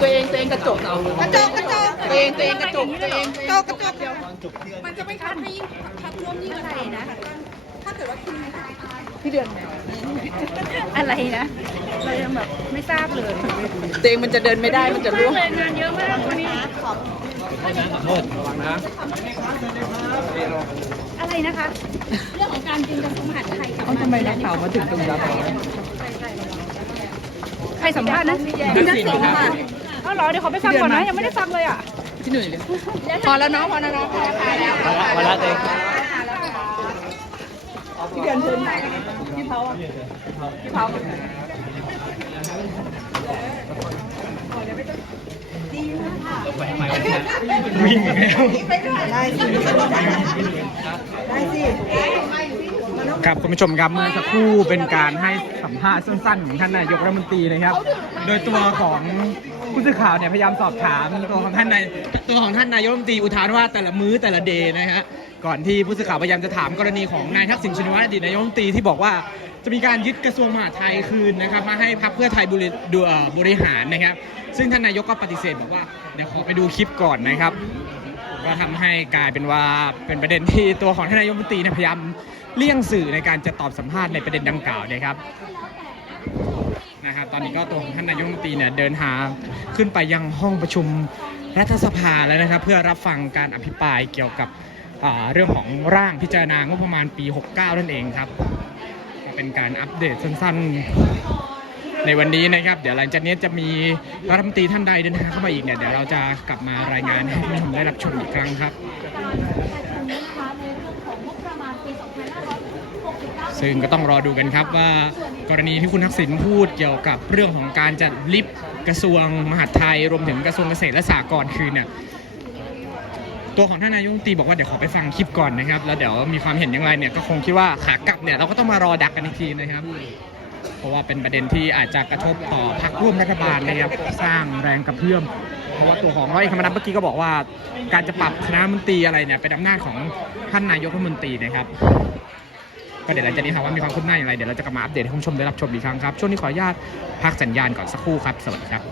ตัวเองตัวเองกระจกเอากระจกกระจกตัวเองตัวเองกระจกตัวเองกระจกกระจกมันจะไม่ทำให้ยิ่งทับร่วมยิ่งอะไรนะ ถ้าเกิดว่าคุณไม่ทำพี่เดือนอะไรนะ เรายังแบบไม่ทราบเลยตัวเองมันจะเดินไม่ได้มันจะร่วงเลยงานเยอะมากวันนี้อะไรนะคะ เรื่องของการยืนกระทรวงมหาดไทยทำไมนักข่าวมาถึงตรงนี้ใครสัมภาษณ์นะนักสินค่ะอ๋อเหรอเดี๋ยวขอไปฟังก่อนนะยังไม่ได้ฟังเลยอะพี่หนุ่ยเลยพอแล้วเนาะพอแล้วเนาะพอแล้วมาละเอง พี่เดือนเชิญพี่เผาอะพี่เผาวิ่งไปแล้ว ครับคุณผู้ชมครับเมื่อสักครู่เป็นการให้สัมภาษณ์สั้นๆของท่านนายกรัฐมนตรีนะครับ โดยตัวของผู้สื่อข่าวเนี่ยพยายามสอบถามตัวของท่านนายตัวของท่านนายกรัฐมนตรีอุทานว่าแต่ละมื้อแต่ละเดย์นะฮะก่อนที่ผู้สื่อข่าวพยายามจะถามกรณีของนายทักษิณชินวัตรอดีตนายกรัฐมนตรีที่บอกว่าจะมีการยึดกระทรวงมหาดไทยคืนนะครับมาให้พรรคเพื่อไทยบริบริหารนะครับ ซึ่งท่านนายกก็ปฏิเสธบอกว่าเดี๋ยวขอไปดูคลิปก่อนนะครับ ก็ทำให้กลายเป็นว่าเป็นประเด็นที่ตัวของท่านนายกรัฐมนตรีพยายามเลี่ยงสื่อในการจะตอบสัมภาษณ์ในประเด็นดังกล่าวนะครับนะครับตอนนี้ก็ตัวของท่านนายกรัฐมนตรีเนี่ยเดินทางขึ้นไปยังห้องประชุมรัฐสภาแล้วนะครับ เพื่อรับฟังการอภิปรายเกี่ยวกับอ่าเรื่องของร่างพิจารณางบประมาณปี 69 นั่นเองครับ เป็นการอัปเดตสั้นๆ ในวันนี้นะครับ เดี๋ยวหลังจากนี้จะมีรัฐมนตรีท่านใดเดินทางเข้ามาอีกเนี่ยเดี๋ยวเราจะกลับมารายงานให้คุณผู้ชมได้รับชมอีกครั้งครับ ซึ่งก็ต้องรอดูกันครับว่ากรณีที่คุณทักษิณพูดเกี่ยวกับเรื่องของการจัดลิฟต์กระทรวงมหาดไทยรวมถึงกระทรวงเกษตรและสหกรณ์คืนเนี่ยตัวของท่านนายกรัฐมนตรีบอกว่าเดี๋ยวขอไปฟังคลิปก่อนนะครับ แล้วเดี๋ยวมีความเห็นอย่างไรเนี่ยก็คงคิดว่าขากลับเนี่ยเราก็ต้องมารอดักกันอีกทีนะครับ เพราะว่าเป็นประเด็นที่อาจจะกระทบต่อพรรคร่วมรัฐบาลนะครับสร้างแรงกระเพื่อมเพราะว่าตัวของร้อยเอกธรรมนัฐเมื่อกี้ก็บอกว่า การจะปรับคณะมนตรีอะไรเนี่ยเป็นอำนาจของท่านนายกรัฐมนตรีนะครับก็เดี๋ยวหลังจากนี้ถามว่ามีความคืบหน้าอย่างไรเดี๋ยวเราจะกลับมาอัปเดตให้คุณผู้ชมได้รับชมอีกครั้งครับช่วงนี้ขออนุญาตพักสัญญาณก่อนสักครู่ครับสวัสดีครับ